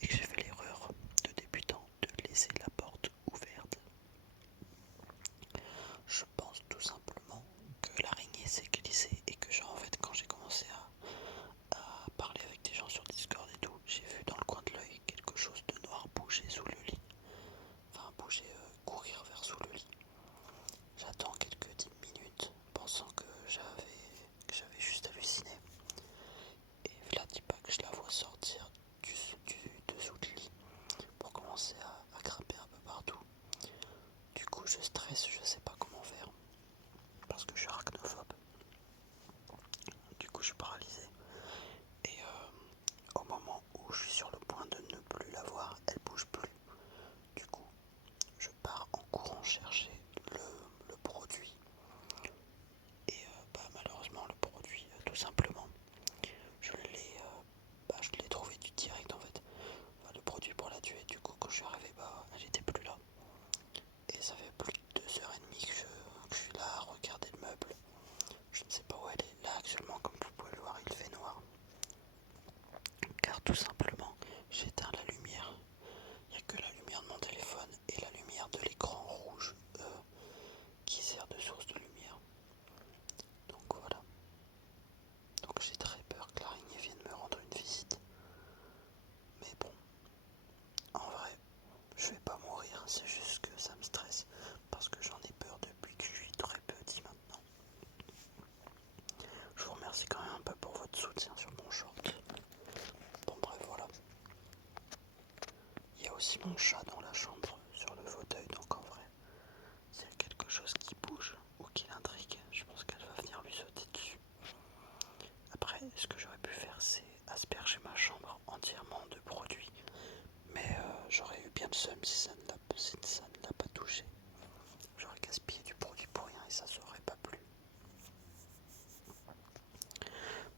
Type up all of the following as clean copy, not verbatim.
et que j'ai fait l'erreur de débutant de laisser la porte ouverte. Je pense tout simplement que l'araignée s'est glissée et que genre en fait quand j'ai commencé à parler avec des gens sur Discord et tout, j'ai vu dans le coin de l'œil quelque chose de noir bouger sous le lit. Enfin bouger, courir vers sous le lit. J'attends quelques 10 minutes pensant que j'avais juste halluciné. Et là dis pas que je la vois sortir dessous du lit pour commencer à grimper un peu partout. Du coup je stresse, je sais pas comment faire parce que je suis arachnophobe. Du coup je suis paralysé. Et au moment où je suis sur le point de ne plus la voir, elle bouge plus. Du coup je pars en courant chercher le produit. Et malheureusement le produit tout simplement je l'ai trouvé du direct en fait. Enfin, le produit pour la tuer. Du coup quand je suis arrivé elle était plus là. Et ça fait plus de 2h30 que je suis là à regarder le meuble. Je ne sais pas où elle est. Là actuellement comme vous pouvez le voir il fait noir. Car tout simplement j'éteins la lumière. Il n'y a que la lumière de mon téléphone et la lumière de l'écran rouge qui sert de source de lumière. Donc voilà. Donc j'ai très peur que l'araignée vienne me rendre une visite. Mais bon, en vrai, je vais pas mourir, c'est juste que ça me stresse. Parce que j'en ai peur depuis que je suis très petit maintenant. Je vous remercie quand même un peu pour votre soutien sur mon short. Bon bref, voilà. Il y a aussi mon chat dans la chambre, sur le fauteuil, donc en vrai, s'il y a quelque chose qui bouge ou qui l'intrigue, je pense qu'elle va venir lui sauter dessus. Après, ce que j'aurais pu faire, c'est asperger ma chambre entièrement de produits. Mais j'aurais eu bien le seum si ça ne l'a pas touché. J'aurais gaspillé du produit pour rien et ça s'aurait pas plu.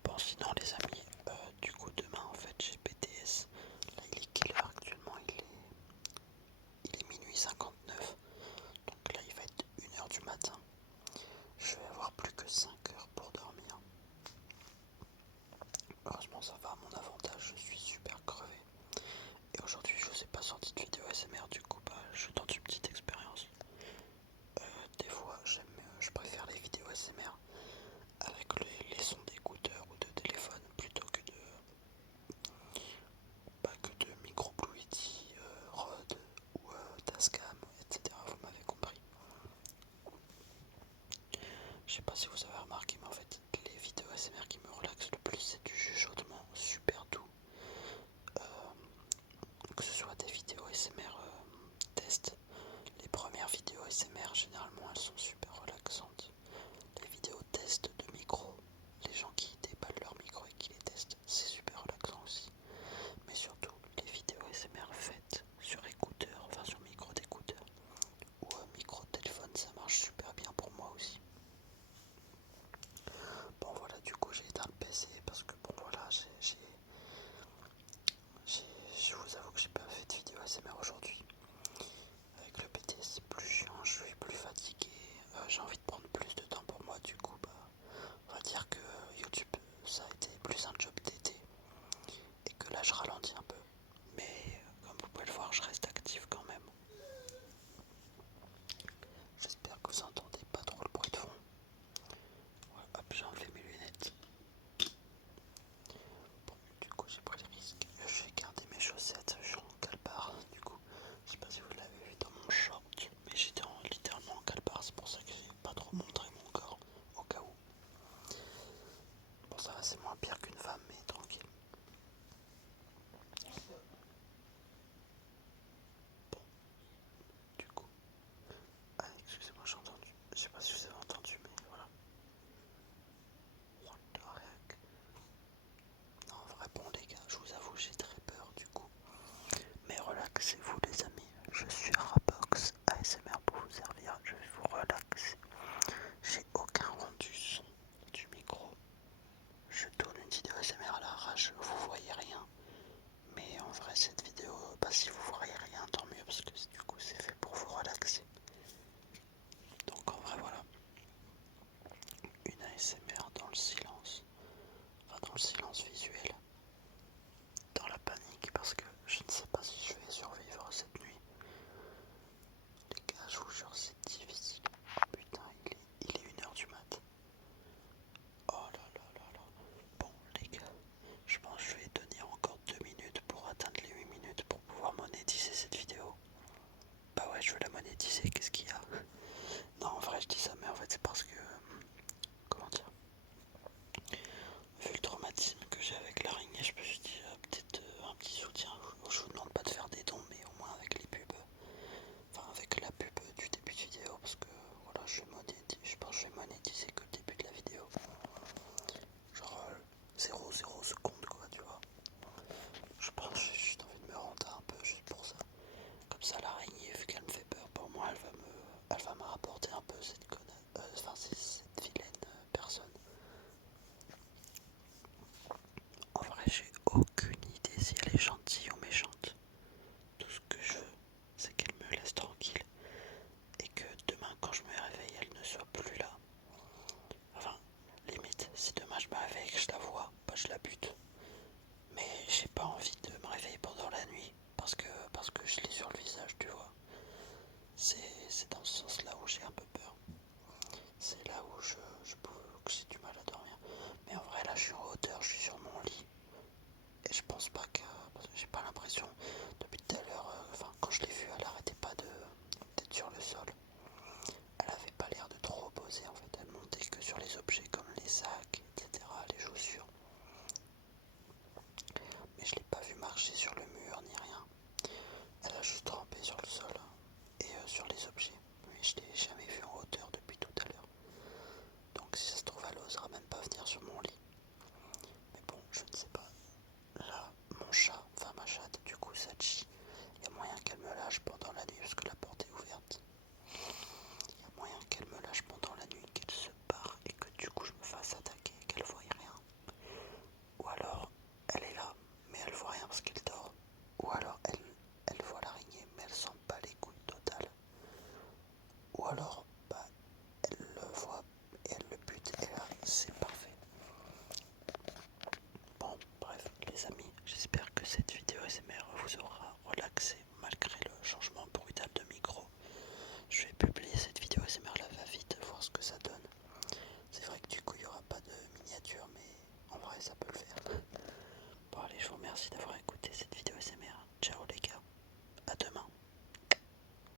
Bon sinon les amis, du coup demain en fait j'ai BTS. Là il est quelle heure actuellement? Il est minuit 59. Donc là il va être 1h du matin. Je vais avoir plus que 5 heures pour dormir. Heureusement ça va à mon avantage, je suis super crevé. Et aujourd'hui je vous ai pas sorti de vidéo ASMR, du coup je tente une petite expérience. Des fois je préfère les vidéos ASMR avec les sons d'écouteurs ou de téléphone plutôt que de micro Blue Yeti, Rode ou Tascam, etc. Vous m'avez compris. Je sais pas si vous avez remarqué, mais en fait les vidéos ASMR qui me relaxent le plus c'est du chuchotement super doux. Que ce soit des vidéos ASMR test. Les premières vidéos ASMR généralement elles sont super relaxantes. Les vidéos test de micro, les gens qui déballent leur micro et qui les testent, c'est super relaxant aussi. Mais surtout les vidéos ASMR faites sur écouteurs, enfin sur micro d'écouteurs ou micro de téléphone, ça marche super bien pour moi aussi. Bon voilà, du coup j'ai éteint le PC parce que bon voilà, je vous avoue que j'ai pas fait de vidéo ASMR aujourd'hui. Avec le PT c'est plus chiant, je suis plus fatigué. cette vidéo ASMR vous aura relaxé malgré le changement brutal de micro. Je vais publier cette vidéo ASMR là va vite, voir ce que ça donne. C'est vrai que du coup il n'y aura pas de miniature, mais en vrai ça peut le faire. Bon allez, je vous remercie d'avoir écouté.